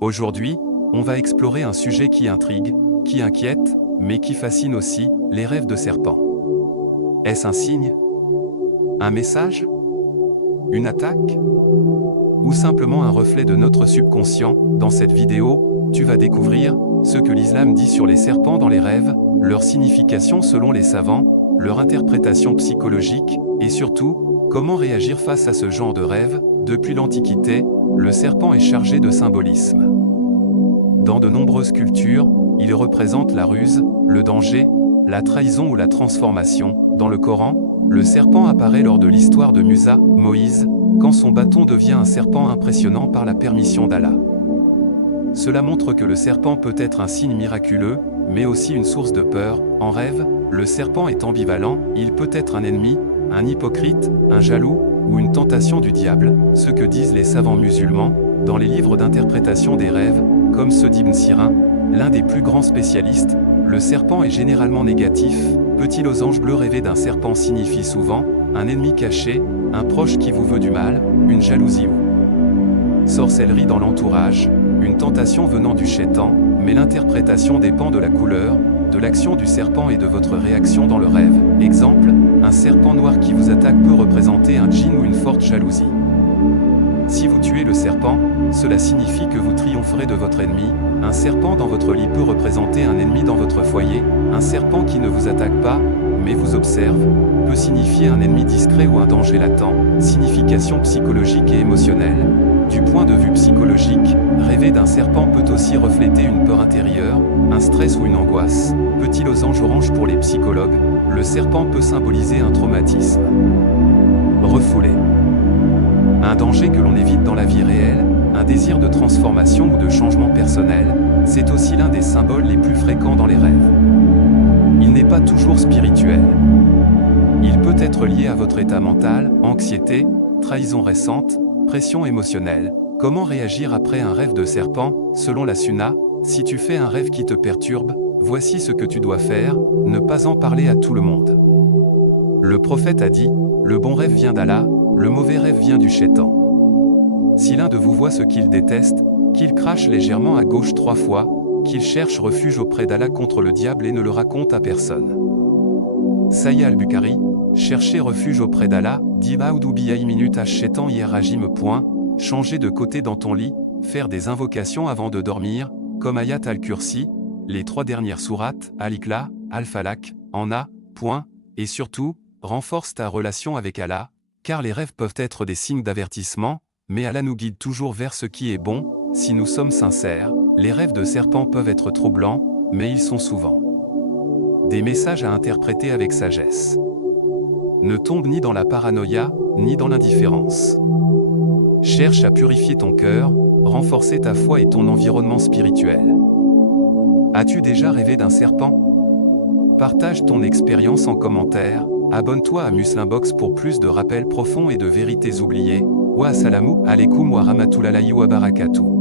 Aujourd'hui, on va explorer un sujet qui intrigue, qui inquiète, mais qui fascine aussi, les rêves de serpents. Est-ce un signe? Un message? Une attaque? Ou simplement un reflet de notre subconscient? Dans cette vidéo, tu vas découvrir ce que l'islam dit sur les serpents dans les rêves, leur signification selon les savants, leur interprétation psychologique, et surtout, comment réagir face à ce genre de rêve. Depuis l'Antiquité, le serpent est chargé de symbolisme. Dans de nombreuses cultures, il représente la ruse, le danger, la trahison ou la transformation. Dans le Coran, le serpent apparaît lors de l'histoire de Musa, Moïse, quand son bâton devient un serpent impressionnant par la permission d'Allah. Cela montre que le serpent peut être un signe miraculeux, mais aussi une source de peur. En rêve, le serpent est ambivalent, il peut être un ennemi, un hypocrite, un jaloux, ou une tentation du diable, ce que disent les savants musulmans, dans les livres d'interprétation des rêves, comme ceux d'Ibn Sirin, l'un des plus grands spécialistes. Le serpent est généralement négatif. Petit losange bleu rêvé d'un serpent signifie souvent un ennemi caché, un proche qui vous veut du mal, une jalousie ou sorcellerie dans l'entourage, une tentation venant du shaitan, mais l'interprétation dépend de la couleur, de l'action du serpent et de votre réaction dans le rêve. Exemple, un serpent noir qui vous attaque peut représenter un djinn ou une forte jalousie. Si vous tuez le serpent, cela signifie que vous triompherez de votre ennemi. Un serpent dans votre lit peut représenter un ennemi dans votre foyer. Un serpent qui ne vous attaque pas, mais vous observe, peut signifier un ennemi discret ou un danger latent. Signification psychologique et émotionnelle. Du point de vue psychologique, rêver d'un serpent peut aussi refléter une peur intérieure, un stress ou une angoisse. Petit losange orange pour les psychologues, le serpent peut symboliser un traumatisme. Refoulé. Un danger que l'on évite dans la vie réelle, un désir de transformation ou de changement personnel, c'est aussi l'un des symboles les plus fréquents dans les rêves. Il n'est pas toujours spirituel. Il peut être lié à votre état mental, anxiété, trahison récente, pression émotionnelle. Comment réagir après un rêve de serpent? Selon la Sunna, si tu fais un rêve qui te perturbe, voici ce que tu dois faire, ne pas en parler à tout le monde. Le prophète a dit, le bon rêve vient d'Allah, le mauvais rêve vient du shaitan. Si l'un de vous voit ce qu'il déteste, qu'il crache légèrement à gauche 3 fois, qu'il cherche refuge auprès d'Allah contre le diable et ne le raconte à personne. Sahih al-Bukhari, chercher refuge auprès d'Allah, dit A'udhu billahi minut ash-shaitan rajim. Changer de côté dans ton lit, faire des invocations avant de dormir, comme Ayat al-Kursi, les 3 dernières sourates, Al-Ikhlas, Al-Falaq, en A, et surtout, renforce ta relation avec Allah, car les rêves peuvent être des signes d'avertissement, mais Allah nous guide toujours vers ce qui est bon, si nous sommes sincères. Les rêves de serpents peuvent être troublants, mais ils sont souvent des messages à interpréter avec sagesse. Ne tombe ni dans la paranoïa, ni dans l'indifférence. Cherche à purifier ton cœur, renforcer ta foi et ton environnement spirituel. As-tu déjà rêvé d'un serpent? Partage ton expérience en commentaire, abonne-toi à Muslimbox pour plus de rappels profonds et de vérités oubliées. Wa assalamu alaikum wa rahmatullahi wa barakatuh.